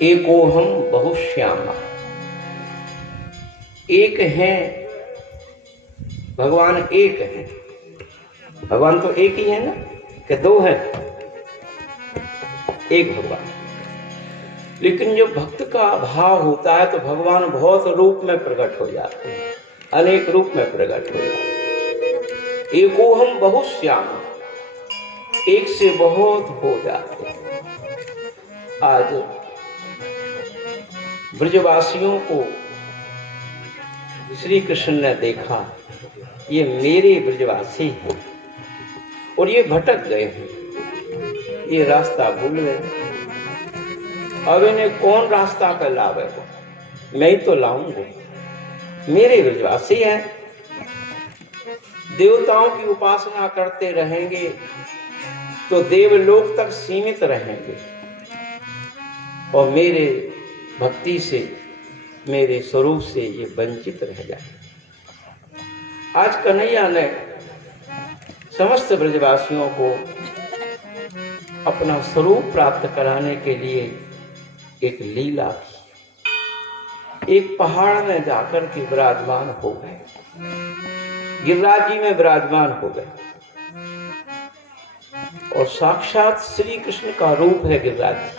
एकोहम बहुश्यामा, एक हैं भगवान, एक है भगवान, तो एक ही है ना, कि दो है? एक भगवान। लेकिन जो भक्त का भाव होता है तो भगवान बहुत रूप में प्रकट हो जाते हैं, अनेक रूप में प्रकट हो जाते हैं। एकोहम बहुश्यामा, एक से बहुत हो जाते हैं। आज ब्रजवासियों को श्री कृष्ण ने देखा, ये मेरे ब्रजवासी हैं और ये भटक गए हैं, ये रास्ता भूल गए, अब इन्हें कौन रास्ता पे लावेगा? मैं ही तो लाऊंगा, मेरे ब्रजवासी हैं। देवताओं की उपासना करते रहेंगे तो देवलोक तक सीमित रहेंगे और मेरे भक्ति से, मेरे स्वरूप से ये वंचित रह जाए। आज कन्हैया ने समस्त ब्रजवासियों को अपना स्वरूप प्राप्त कराने के लिए एक लीला की। एक पहाड़ में जाकर के विराजमान हो गए, गिरिराज जी में विराजमान हो गए और साक्षात श्री कृष्ण का रूप है गिरिराज जी।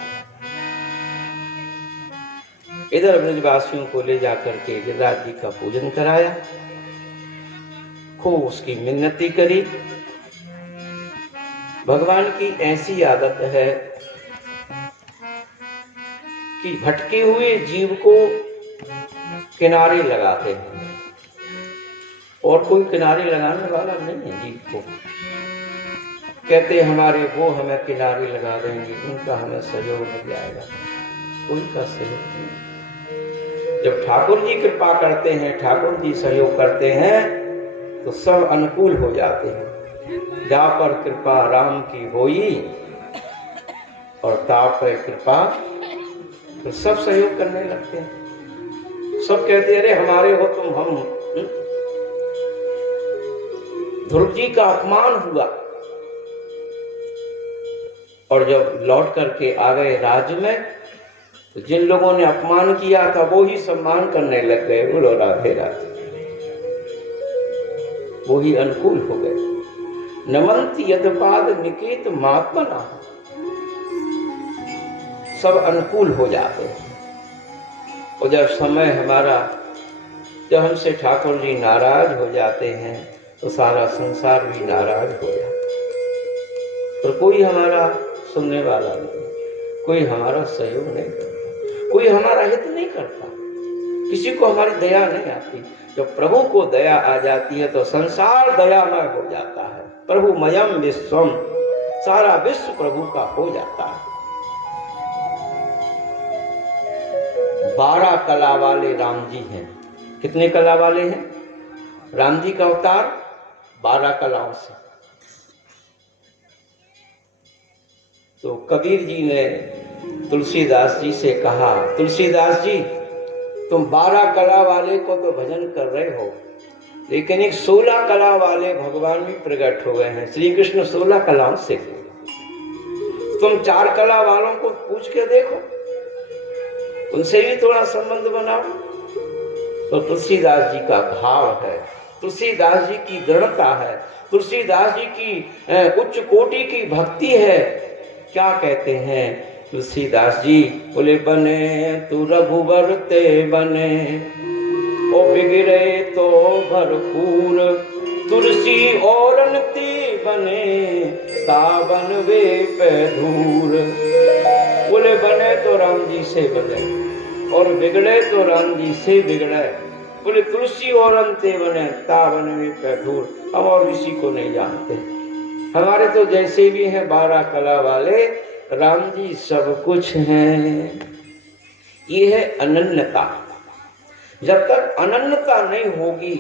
इधर ब्रजवासियों को ले जाकर के गिरिराज जी का पूजन कराया, खूब उसकी मिन्नती करी। भगवान की ऐसी आदत है कि भटके हुए जीव को किनारे लगाते हैं और कोई किनारे लगाने वाला नहीं है जीव को। कहते हमारे वो हमें किनारे लगा देंगे, उनका हमें सहयोग मिल जाएगा, उनका सहयोग नहीं। जब ठाकुर जी कृपा करते हैं, ठाकुर जी सहयोग करते हैं तो सब अनुकूल हो जाते हैं। जा पर कृपा राम की होई और ता पर कृपा, तो सब सहयोग करने लगते हैं। सब कहते हैं अरे हमारे हो तुम हम। ध्रुव जी का अपमान हुआ और जब लौट करके आ गए राज्य में तो जिन लोगों ने अपमान किया था वो ही सम्मान करने लग गए। बोलो राधे राधे, वो ही अनुकूल हो गए। नमंति यदपाद निकेत महात्मना, सब अनुकूल हो जाते हैं। और जब समय हमारा, जब हमसे ठाकुर जी नाराज हो जाते हैं तो सारा संसार भी नाराज हो जाता है। तो कोई हमारा सुनने वाला नहीं, कोई हमारा सहयोग नहीं करता, कोई हमारा हित नहीं करता, किसी को हमारी दया नहीं आती। जब प्रभु को दया आ जाती है तो संसार दयामय हो जाता है। प्रभु मयम विश्वम, सारा विश्व प्रभु का हो जाता है। 12 कला वाले राम जी हैं। कितने कला वाले हैं? राम जी का अवतार 12 कलाओं से। तो कबीर जी ने तुलसीदास जी से कहा, तुलसीदास जी तुम 12 कला वाले को तो भजन कर रहे हो, लेकिन एक 16 कला वाले भगवान भी प्रकट हो गए हैं। श्री कृष्ण 16 कलाओं से, तुम 4 कला वालों को पूछ के देखो, उनसे भी थोड़ा संबंध बनाओ। तो तुलसीदास जी का भाव है, तुलसीदास जी की दृढ़ता है, तुलसीदास जी की उच्च कोटि की भक्ति है। क्या कहते हैं तुलसीदास जी? बोले बने तू रघुवर ते बने, ओ बिगड़े तो भरपूर, तुलसी औरन ते बने, ताबन वे पे धूर। बोले बने तो राम जी से बने और बिगड़े तो राम जी से बिगड़े। बोले तुलसी और अंते बने, ताबन वे पे धूर। हम और किसी को नहीं जानते, हमारे तो जैसे भी हैं 12 कला वाले, राम जी सब कुछ हैं। ये है अनन्यता। जब तक अनन्यता नहीं होगी,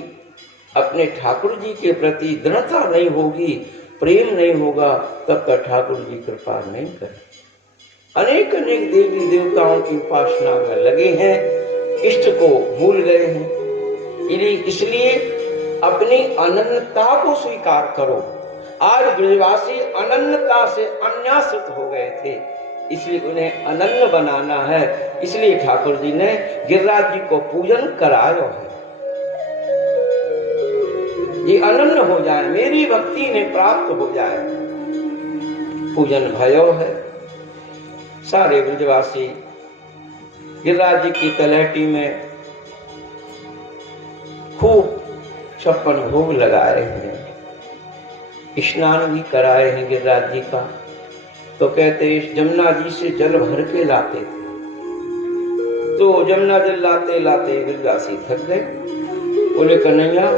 अपने ठाकुर जी के प्रति दृढ़ता नहीं होगी, प्रेम नहीं होगा, तब तक ठाकुर जी कृपा नहीं करें। अनेक अनेक देवी देवताओं की उपासना में लगे हैं, इष्ट को भूल गए हैं। इसलिए अपनी अनन्यता को स्वीकार करो। आज ब्रजवासी अनन्यता से अन्याश्रित हो गए थे, इसलिए उन्हें अनन्य बनाना है। इसलिए ठाकुर जी ने गिरिराज जी को पूजन करायो है। ये अनन्य हो जाए, मेरी भक्ति ने प्राप्त हो जाए, पूजन भयो है। सारे ब्रजवासी गिरिराज जी की तलहटी में खूब 56 भोग लगाए हैं, स्नान भी कराए हैं गिरिराज जी का। तो कहते जमुना जी से जल भर के लाते थे, तो जमुना जल लाते लाते ब्रजवासी थक गए। बोले कन्हैया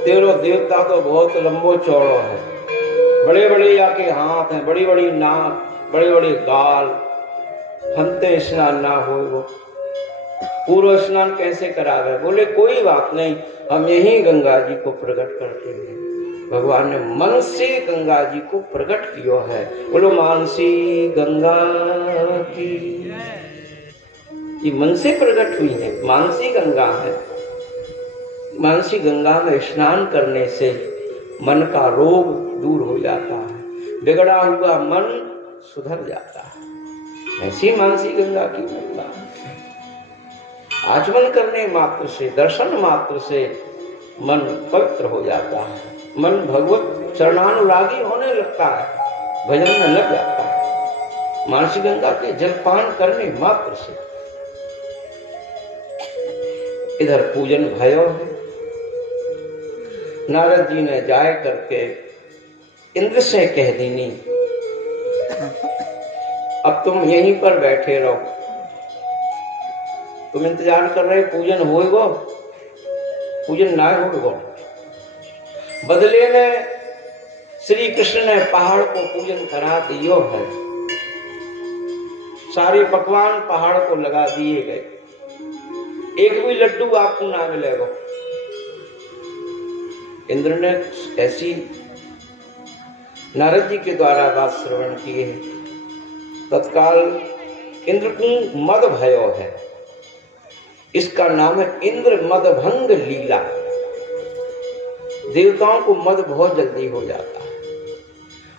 तेरो देवता तो बहुत लंबो चौड़ो है, बड़े बड़े जाके हाथ हैं, बड़ी बड़ी नाक, बड़े बड़े गाल, हंते स्नान ना हो, वो पूर्व स्नान कैसे करावे? बोले कोई बात नहीं, हम यही गंगा जी को प्रकट करते हैं। भगवान ने मन से गंगा जी को प्रकट किया है। बोलो मानसी गंगा की, ये मन से प्रकट हुई है, मानसी गंगा है। मानसी गंगा में स्नान करने से मन का रोग दूर हो जाता है, बिगड़ा हुआ मन सुधर जाता है। ऐसी मानसी गंगा की महिमा है। आचमन करने मात्र से, दर्शन मात्र से मन पवित्र हो जाता है, मन भगवत चरणानुरागी होने लगता है, भजन में लग जाता है मानसी गंगा के जलपान करने मात्र से। इधर पूजन भयो है। नारद जी ने जाए करके इंद्र से कह दीनी, अब तुम यहीं पर बैठे रहो, तुम इंतजार कर रहे, पूजन होएगो, पूजन ना होएगो। बदले में श्री कृष्ण ने पहाड़ को पूजन करा दियो है। सारे पकवान पहाड़ को लगा दिए गए, एक भी लड्डू आपको ना मिलेगा। इंद्र ने ऐसी नारद जी के द्वारा बात श्रवण किए है। तत्काल इंद्र को मद भयो है, इसका नाम है इंद्र मदभंग लीला। देवताओं को मद बहुत जल्दी हो जाता है,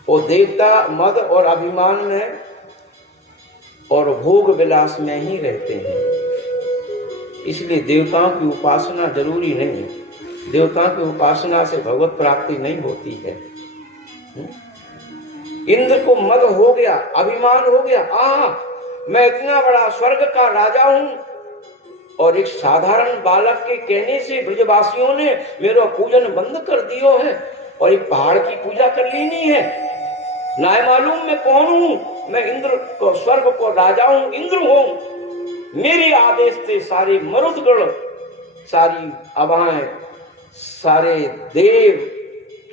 वो देवता मद और अभिमान में और भोग विलास में ही रहते हैं। इसलिए देवताओं की उपासना जरूरी नहीं है, देवताओं की उपासना से भगवत प्राप्ति नहीं होती है। इंद्र को मद हो गया, अभिमान हो गया, मैं इतना बड़ा स्वर्ग का राजा हूं और एक साधारण बालक के कहने से ब्रजवासियों ने मेरा पूजन बंद कर दियो है और एक पहाड़ की पूजा कर लेनी है। ना मालूम मैं कौन हूं, मैं इंद्र को, स्वर्ग को राजा हूं, इंद्र हूं। मेरे आदेश से सारे मरुदगण, सारी अवाएं, सारे देव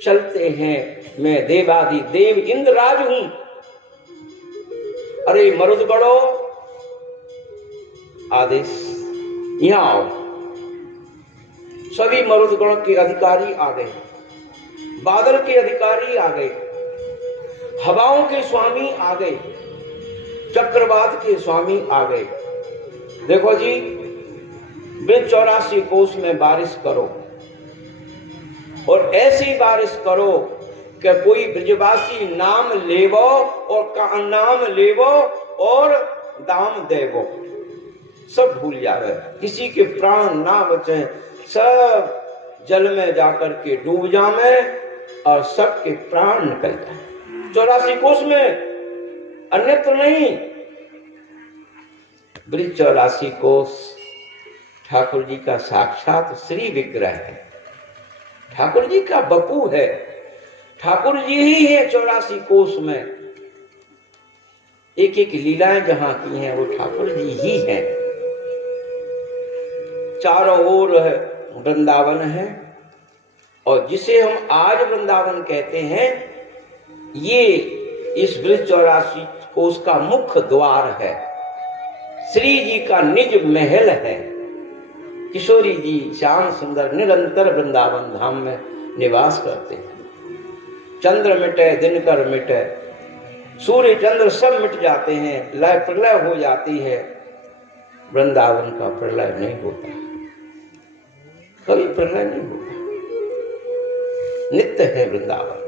चलते हैं, मैं देवादि देव इंद्रराज हूं। अरे मरुदगणो, आदेश यहां आओ। सभी मरुदगण के अधिकारी आ गए, बादल के अधिकारी आ गए, हवाओं के स्वामी आ गए, चक्रवात के स्वामी आ गए। देखो जी, ब्रज 84 कोस में बारिश करो और ऐसी बारिश करो कि कोई ब्रजवासी नाम लेवो और नाम लेवो और दाम देवो, सब भूल जावे, किसी के प्राण ना बचे, सब जल में जाकर के डूब जावे और सबके प्राण निकल जाए। 84 कोस में, अन्यत्र नहीं। ब्रज 84 कोस ठाकुर जी का साक्षात श्री विग्रह है, ठाकुर जी का बपू है, ठाकुर जी ही है 84 कोस में। एक एक लीलाएं जहां की हैं वो ठाकुर जी ही हैं। चारों ओर वृंदावन है और जिसे हम आज वृंदावन कहते हैं, ये इस ब्रज 84 कोस का मुख्य द्वार है, श्री जी का निज महल है। किशोरी जी श्याम सुंदर निरंतर वृंदावन धाम में निवास करते हैं। चंद्र मिटे, दिनकर मिटे, सूर्य चंद्र सब मिट जाते हैं, लय प्रलय हो जाती है, वृंदावन का प्रलय नहीं होता, कभी प्रलय नहीं होता, नित्य है वृंदावन।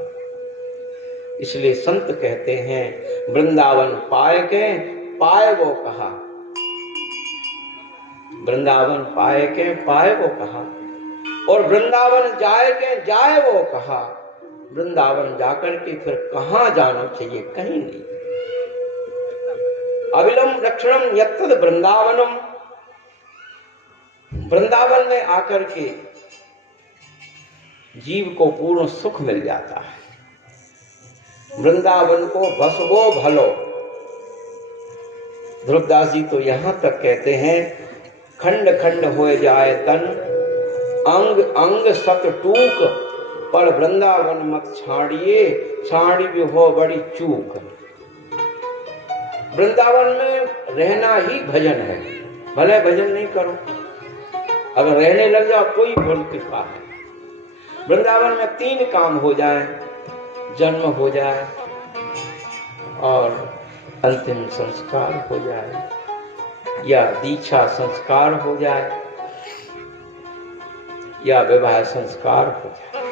इसलिए संत कहते हैं वृंदावन पाए के पाए वो कहा, वृंदावन पाए के पाए वो कहा, और वृंदावन जाए के जाए वो कहा। वृंदावन जाकर के फिर कहां जाना चाहिए? कहीं नहीं। अविलम लक्षणम यत्तद वृंदावनम, वृंदावन में आकर के जीव को पूर्ण सुख मिल जाता है। वृंदावन को बसवो भलो। ध्रुवदास जी तो यहां तक कहते हैं खंड खंड हो जाए तन, अंग अंग सत टूक, पर वृंदावन मत छाड़िए, छाड़ी भी हो बड़ी चूक। वृंदावन में रहना ही भजन है, भले भजन नहीं करो, अगर रहने लग जाओ तो ही भोल कृपा है। वृंदावन में 3 काम हो जाए, जन्म हो जाए और अंतिम संस्कार हो जाए, या दीक्षा संस्कार हो जाए, या विवाह संस्कार हो जाए।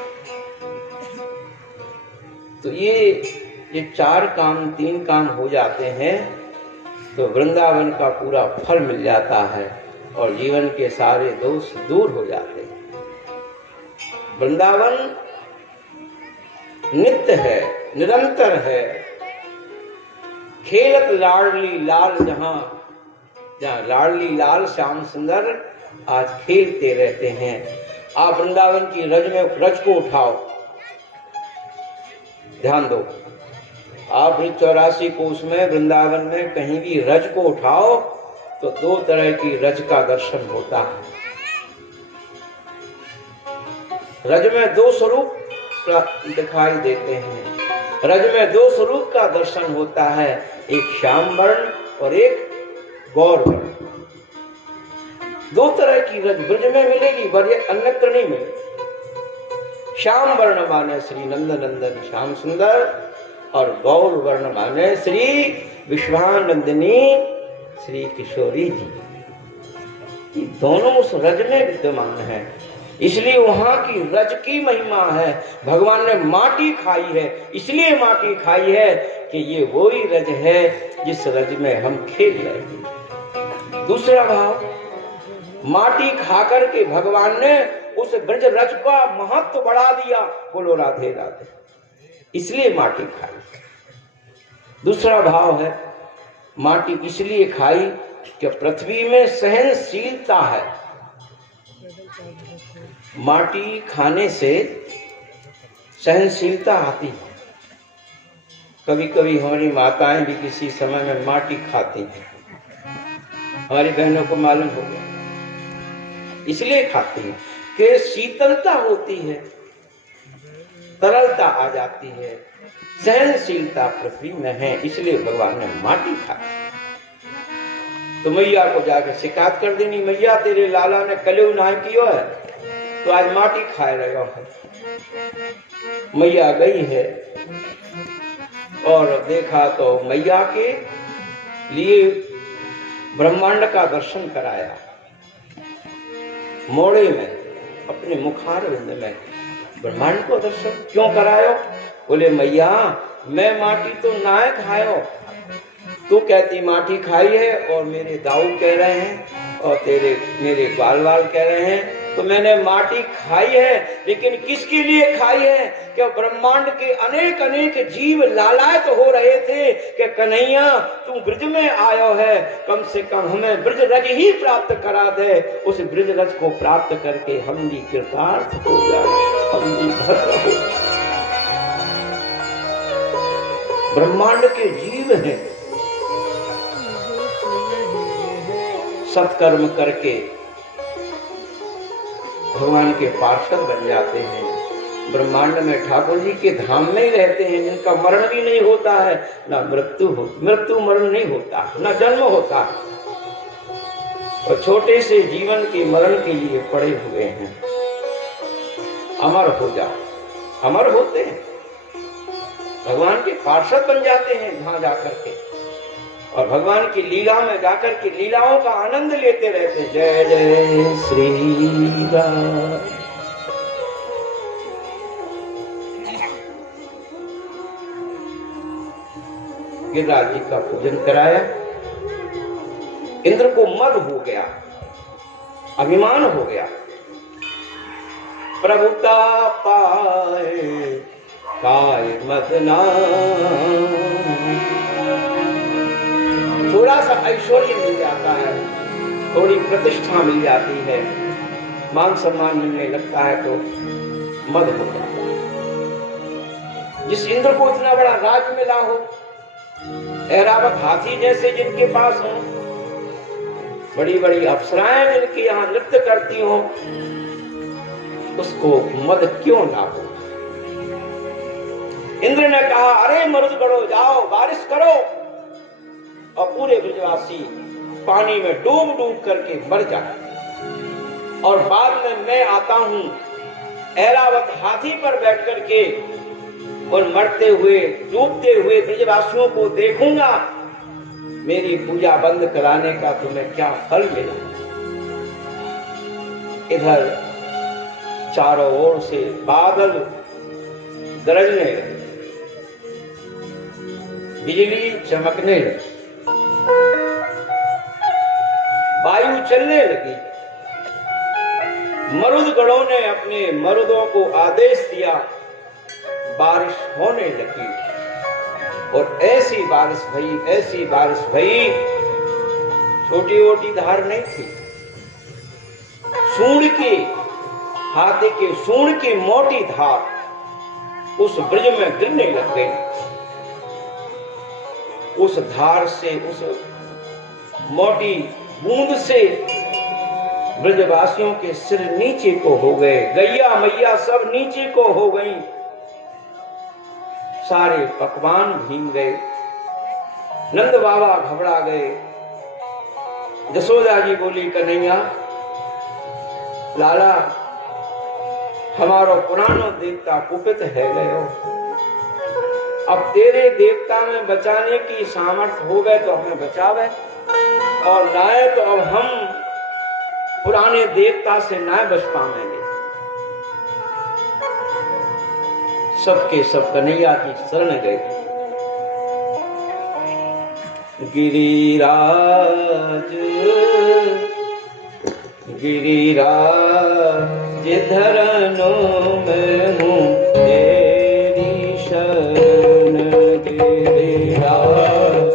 तो ये 4 काम 3 काम हो जाते हैं तो वृंदावन का पूरा फल मिल जाता है और जीवन के सारे दोष दूर हो जाते हैं। वृंदावन नित्य है, निरंतर है। खेलत लाडली लाल, जहां लाडली लाल श्याम सुंदर आज खेलते रहते हैं। आप वृंदावन की रज को उठाओ, ध्यान दो। आप 84 कोष में वृंदावन में कहीं भी रज को उठाओ तो 2 तरह की रज का दर्शन होता है। रज में 2 स्वरूप दिखाई देते हैं। रज में 2 स्वरूप का दर्शन होता है, एक श्याम वर्ण और एक गौर वर्ण। 2 तरह की रज ब्रज में मिलेगी, अन्यत्र नहीं मिलेगी। श्याम वर्ण माने श्री नंद नंदन श्याम सुंदर, और गौर वर्ण माने श्री विश्वानंदिनी श्री किशोरी जी। ये दोनों उस रज में विद्यमान है, इसलिए वहां की रज की महिमा है। भगवान ने माटी खाई है, इसलिए माटी खाई है कि ये वही रज है जिस रज में हम खेल रहे हैं। दूसरा भाव, माटी खाकर के भगवान ने उस ब्रज रज का महत्व बढ़ा दिया। बोलो राधे राधे, इसलिए माटी खाई। दूसरा भाव है, माटी इसलिए खाई कि पृथ्वी में सहनशीलता है। माटी खाने से सहनशीलता आती है। कभी कभी हमारी माताएं भी किसी समय में माटी खाती हैं, हमारी बहनों को मालूम हो गया, इसलिए खाती हैं कि शीतलता होती है, तरलता आ जाती है, सहनशीलता पृथ्वी में है, इसलिए भगवान ने माटी खाई। तो मैया को जाकर शिकायत कर देनी, मैया तेरे लाला ने कलेऊ ना कियो है तो आज माटी खाए रहे हो। मैया गई है और देखा तो मैया के लिए ब्रह्मांड का दर्शन कराया। मोड़े में अपने मुखारविंद में ब्रह्मांड को दर्शन क्यों करायो? बोले मैया मैं माटी तो ना खायो, तू कहती माटी खाई है और मेरे दाऊ कह रहे हैं और मेरे बाल बाल कह रहे हैं, तो मैंने माटी खाई है, लेकिन किसके लिए खाई है? कि ब्रह्मांड के अनेक अनेक जीव लालायत हो रहे थे कि कन्हैया तू ब्रज में आयो है, कम से कम हमें ब्रज रज ही प्राप्त करा दे। उस ब्रज रज को प्राप्त करके हम भी कृतार्थ हो जाए, हम भी धन्य हो जाए। ब्रह्मांड के जीव हैं, सत्कर्म करके भगवान के पार्षद बन जाते हैं। ब्रह्मांड में ठाकुर जी के धाम में ही रहते हैं, जिनका मरण भी नहीं होता है, ना मृत्यु मरण नहीं होता, ना जन्म होता है, और छोटे से जीवन के मरण के लिए पड़े हुए हैं। अमर हो जाओ, अमर होते हैं, भगवान के पार्षद बन जाते हैं वहां जाकर के, और भगवान की लीला में जाकर के लीलाओं का आनंद लेते रहते। जय जय श्री राम। गिरिराज जी का पूजन कराया। इंद्र को मद हो गया, अभिमान हो गया। प्रभुता पाए काय मदना, थोड़ा सा ऐश्वर्य मिल जाता है, थोड़ी प्रतिष्ठा मिल जाती है, मान सम्मान मिलने लगता है तो मद हो जाता है। जिस इंद्र को इतना बड़ा राज मिला हो, ऐरावत हाथी जैसे जिनके पास हो, बड़ी बड़ी अप्सराएं जिनके यहाँ नृत्य करती हो, उसको मद क्यों ना हो। इंद्र ने कहा, अरे मरुदगणों जाओ बारिश करो, और पूरे ब्रजवासी पानी में डूब डूब करके मर जाए, और बाद में मैं आता हूं ऐरावत हाथी पर बैठ करके उन मरते हुए डूबते हुए ब्रजवासियों को देखूंगा, मेरी पूजा बंद कराने का तुम्हें क्या फल मिला। इधर चारों ओर से बादल गरजने लगे, बिजली चमकने लगी, वायु चलने लगी। मरुदगणों ने अपने मरुदों को आदेश दिया, बारिश होने लगी, और ऐसी बारिश भई, ऐसी बारिश भई, छोटी मोटी धार नहीं थी, सूंड की, हाथी के सूंड की मोटी धार उस ब्रज में गिरने लग गई। उस धार से, उस मोटी बूंद से ब्रजवासियों के सिर नीचे को हो गए, गैया मैया सब नीचे को हो गई, सारे पकवान भीग गए। नंद बाबा घबरा गए। जसोदा जी बोली, कन्हैया लाला, हमारो पुरानो देवता कुपित है गयो, अब तेरे देवता में बचाने की सामर्थ्य हो गए तो हमें बचावे, और नाय तो अब हम पुराने देवता से ना बच पाएंगे। सबके सब कन्हैया की शरण गए। गिरिराज गिरिराज धरनो में हूँ तेरी शरण, गिरिराज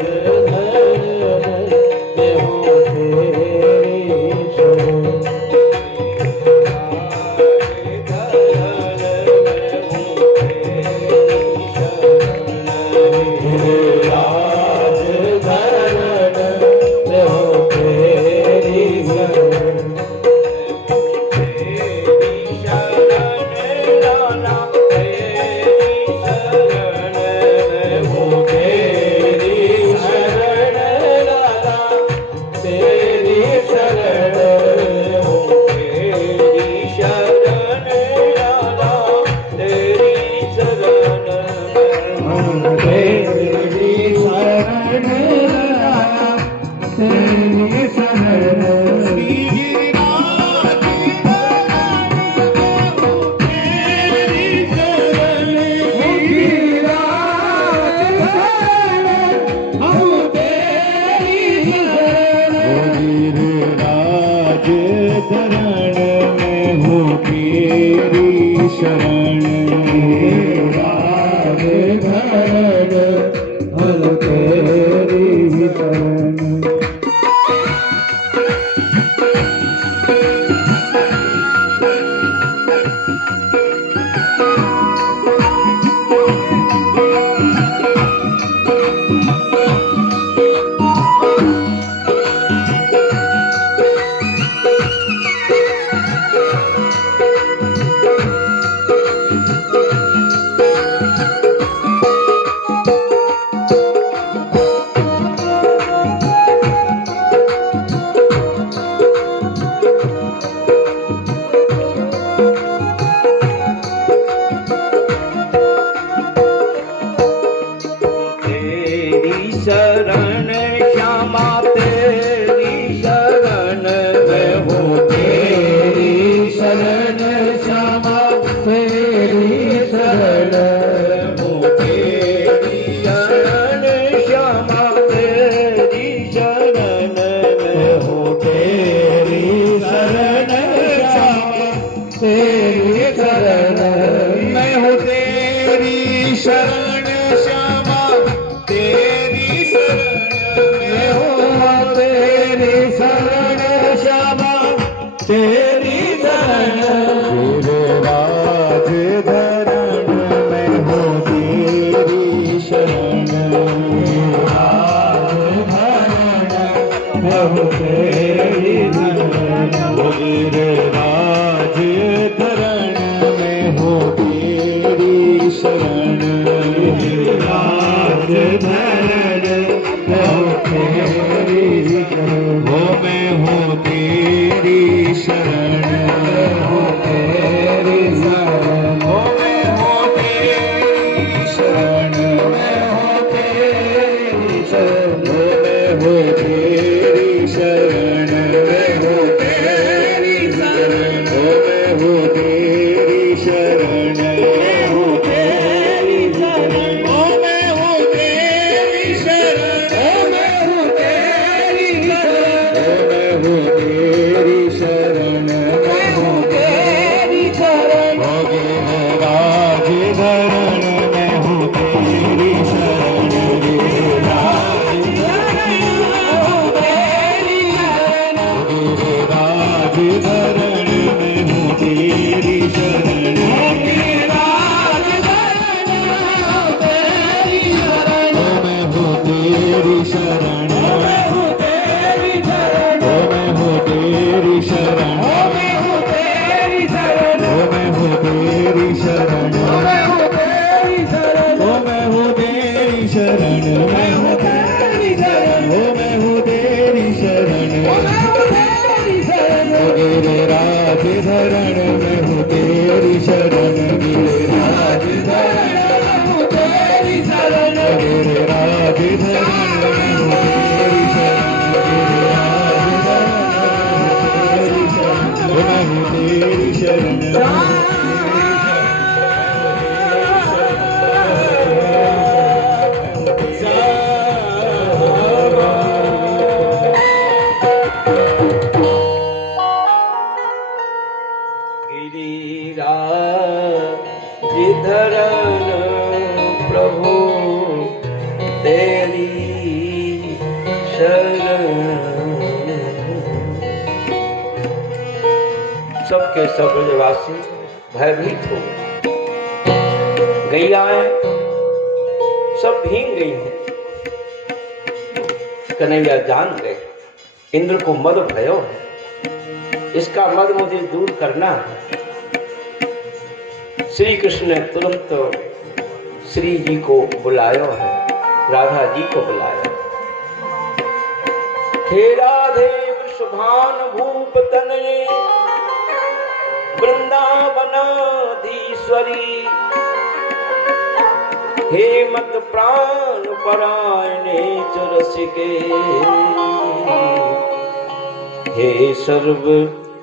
तेरी शरण गिरिराज धरण मैं हूँ तेरी शरण गिरिराज धरण मैं हूँ तेरी शरण गिरिराज धरण मैं हूँ तेरी शरण गिरिराज धरण मैं हूँ तेरी शरण वो मैं हूँ तेरी शरण हो तेरी शरण हो मैं हो तेरी शरण मैं हो तेरी शरण मैं हो तेरी शरण मैं हो तेरी शरण हो मैं हो तेरी शरण मैं हो तेरी शरण हो मैं हो तेरी शरण हो मैं हो तेरी शरण हो मैं हो तेरी शरण मैं हूँ तेरी शरण हो गिरिराज धरण मैं हूँ तेरी शरण गिरिराज धरण मैं हूँ तेरी शरण गिरिराज धरण मैं हूँ तेरी शरण गिरिराज धरण मैं हूँ तेरी शरण मैं हूँ तेरी शरण मैं हूँ तेरी शरण मैं हूँ तेरी शरण मैं हूँ तेरी शरण मैं हूँ तेरी शरण मैं हूँ तेरी शरण मैं हूँ तेरी शरण मैं हूँ तेरी शरण मैं हूँ तेरी शरण गिरिराज धरण मैं हूँ तेरी शरण गिरिराज धरण मैं हूँ तेरी शरण गिरिराज धरण मैं हूँ तेरी शरण गिरिराज धरण मैं हूँ तेरी शरण गिरिराज धरण प्रभु तेरी शरण। सबके सब ब्रजवासी भयभीत हो गैयाएं सब भीग गई हैं। कन्हैया जान गए इंद्र को मद भयो है, इसका मद मुझे दूर करना है। श्री कृष्ण ने तुरंत श्री जी को बुलाया है, राधा जी को बुलाया। हे राधे वृषभान भूप तनये वृंदावनाधीश्वरी, हे मत प्राण परायणे चरसिके, हे सर्व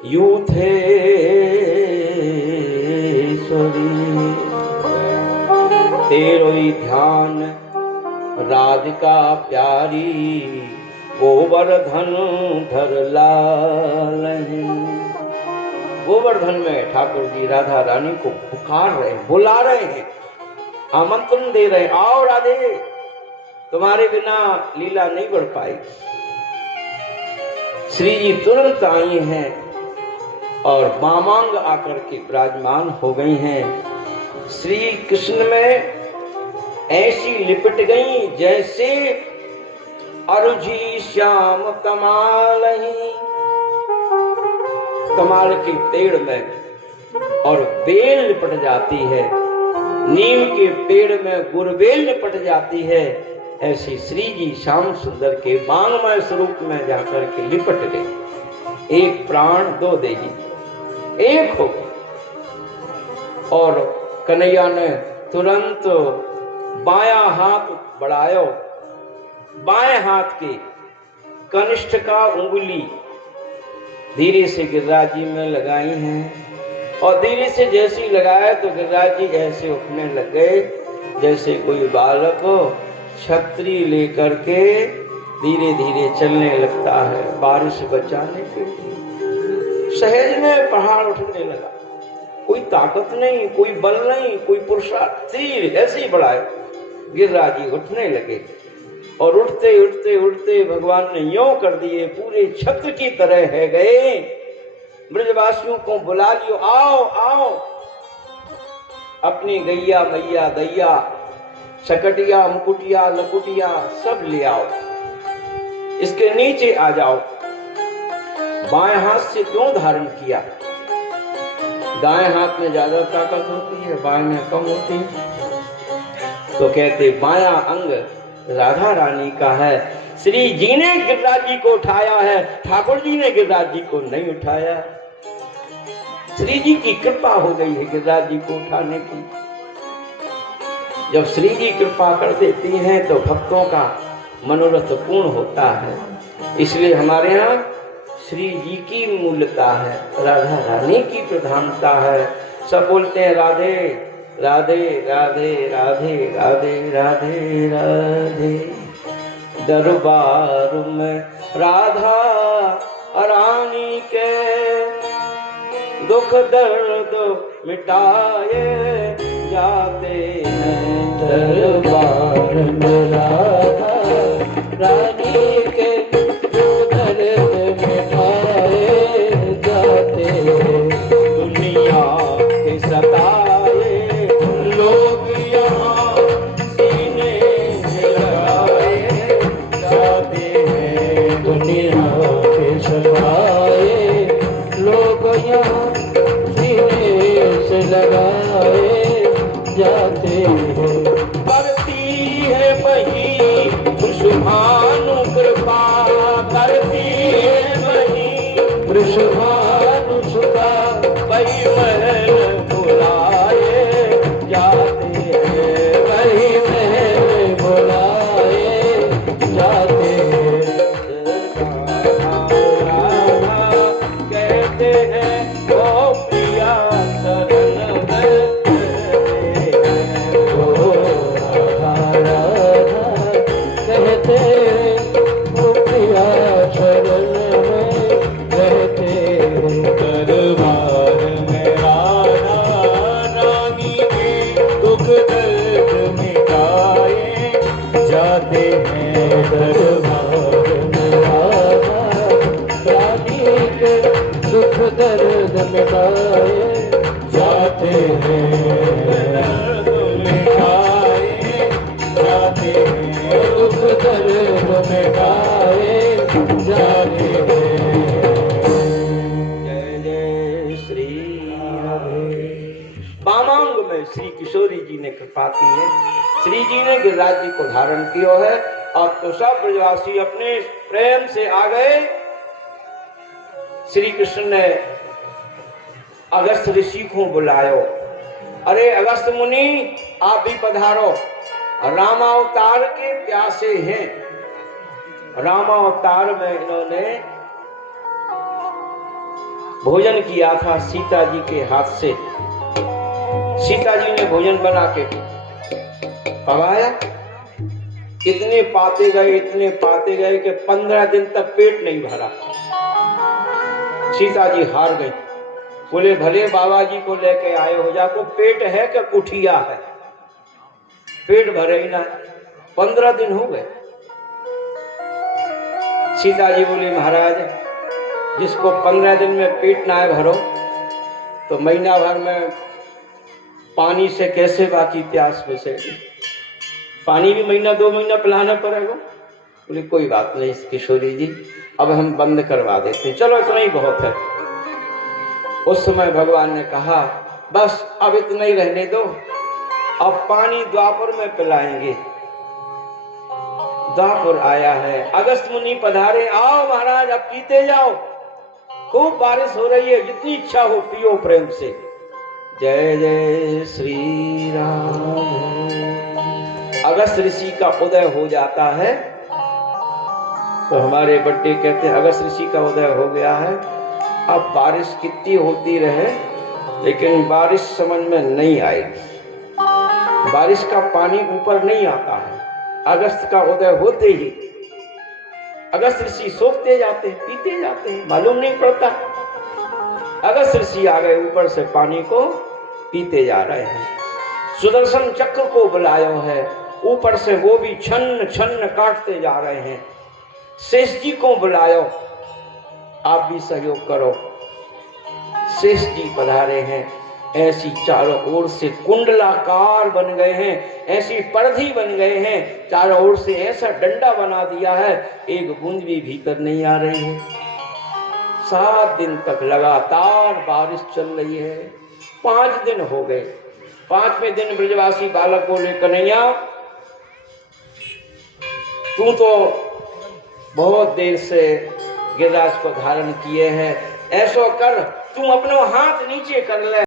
यूथेश्वरी। तेरो ही ध्यान राधिका प्यारी, गोवर्धन धर लालहि। गोवर्धन में ठाकुर जी राधा रानी को पुकार रहे हैं, बुला रहे हैं, आमंत्रण दे रहे हैं, आओ राधे, तुम्हारे बिना लीला नहीं बढ़ पाएगी। श्री जी तुरंत आई हैं और मामांग आकर के विराजमान हो गई हैं। श्री कृष्ण में ऐसी लिपट गई जैसे अरुझी श्याम कमाल ही। कमाल के पेड़ में और बेल लिपट जाती है, नीम के पेड़ में गुरबेल लिपट जाती है, ऐसी श्री जी श्याम सुंदर के मांगमय स्वरूप में जाकर के लिपट गई। एक प्राण दो देही एक हो गई। और कन्हैया ने तुरंत बायां हाथ बढ़ायो, बाएं हाथ के कनिष्ठ का उंगली धीरे से गिरिराज जी में लगाई हैं, और धीरे से जैसे ही लगाया तो गिरिराज जी ऐसे उठने लग गए जैसे कोई बालक छतरी लेकर के धीरे धीरे चलने लगता है बारिश बचाने के लिए। सहज में पहाड़ उठने लगा, कोई ताकत नहीं, कोई बल नहीं, कोई पुरुषार्थ, तीर ऐसे ही बढ़ाए गिरिराज जी उठने लगे। और उठते उठते उठते भगवान ने यों कर दिए, पूरे छत्र की तरह है गए ब्रजवासियों को बुला लियो, आओ आओ, अपनी गैया मैया दैया शकटिया मुकुटिया लकुटिया सब ले आओ, इसके नीचे आ जाओ। बाएं हाथ से क्यों धारण किया? दाएं हाथ में ज्यादा ताकत होती है, बाएं में कम होती है। तो कहते बायां अंग राधा रानी का है। श्री जी ने गिरिराज जी को उठाया है, ठाकुर जी ने गिरिराज जी को नहीं उठाया। श्री जी की कृपा हो गई है गिरिराज जी को उठाने की। जब श्री जी कृपा कर देती हैं तो भक्तों का मनोरथ पूर्ण होता है। इसलिए हमारे यहाँ श्री जी की मूलता है, राधा रानी की प्रधानता है। सब बोलते हैं राधे राधे राधे राधे राधे राधे राधे। दरबार में राधा रानी के दुख दर्द मिटाए जाते हैं। दरबार में राधा रानी के दुख दर्द मिटाए जाते हैं। दुनिया के सताए लोग यहाँ सीने लगाए जाते हैं। दुनिया के सताए लोग यहाँ लगाए जाते हैं। करती है वही वृषभानु कृपा, करती है वही वृषभानु सुखा, वही महल बुलाए जाते हैं, वही महल बुलाए जाते हैं। कहते हैं ओ प्रिया दर्द मिटाए जाते हैं, मिटाए जाते हैं, दुख दर्द मिटाए जाते हैं। जय जय श्री राधे। वामांग में श्री किशोरी जी ने कृपा की है। श्री जी ने गिरिराज जी को धारण किया है। अब तो सब ब्रजवासी अपने प्रेम से आ गए। श्री कृष्ण ने अगस्त ऋषि को बुलायो, अरे अगस्त मुनि आप भी पधारो, रामावतार के प्यासे हैं। रामावतार में इन्होंने भोजन किया था सीता जी के हाथ से। सीता जी ने भोजन बना के पकाया। इतने पाते गए कि 15 दिन तक पेट नहीं भरा। सीता जी हार गई। बोले भले बाबा जी को लेके आए हो, जाको पेट है कि कुठिया है, पेट भरे ही ना। 15 दिन हो गए। सीता जी बोली महाराज जिसको 15 दिन में पेट ना भरो तो महीना भर में पानी से कैसे बाकी प्यास बुझेगी? पानी भी महीना 2 महीना पिलाना पड़ेगा। बोली कोई बात नहीं किशोरी जी, अब हम बंद करवा देते हैं, चलो इतना ही बहुत है। उस समय भगवान ने कहा बस अब इतना ही रहने दो, अब पानी द्वापर में पिलाएंगे। द्वापर आया है, अगस्त मुनि पधारे, आओ महाराज अब पीते जाओ, खूब बारिश हो रही है, जितनी इच्छा हो पियो प्रेम से। जय जय श्री राम। अगस्त ऋषि का उदय हो जाता है तो हमारे बड्डे कहते हैं अगस्त ऋषि का उदय हो गया है। अब बारिश कितनी होती रहे लेकिन बारिश समझ में नहीं आएगी। बारिश का पानी ऊपर नहीं आता है। अगस्त का उदय होते ही अगस्त ऋषि सोखते जाते हैं, पीते जाते हैं, मालूम नहीं पड़ता। अगस्त ऋषि आ गए, ऊपर से पानी को पीते जा रहे हैं। सुदर्शन चक्र को बुलाया है, ऊपर से वो भी छन्न छन्न काटते जा रहे हैं। शेष जी को बुलायो, आप भी सहयोग करो। शेष जी पधारे हैं। ऐसी चारों ओर से कुंडलाकार बन गए हैं, ऐसी परधी बन गए हैं, चारों ओर से ऐसा डंडा बना दिया है, एक बूंद भी भीतर नहीं आ रही है। 7 दिन तक लगातार बारिश चल रही है। 5 दिन हो गए। 5वें दिन ब्रजवासी बालक बोले, कन्हैया तू तो बहुत देर से गिरिराज को धारण किए हैं, ऐसो कर तुम अपना हाथ नीचे कर ले।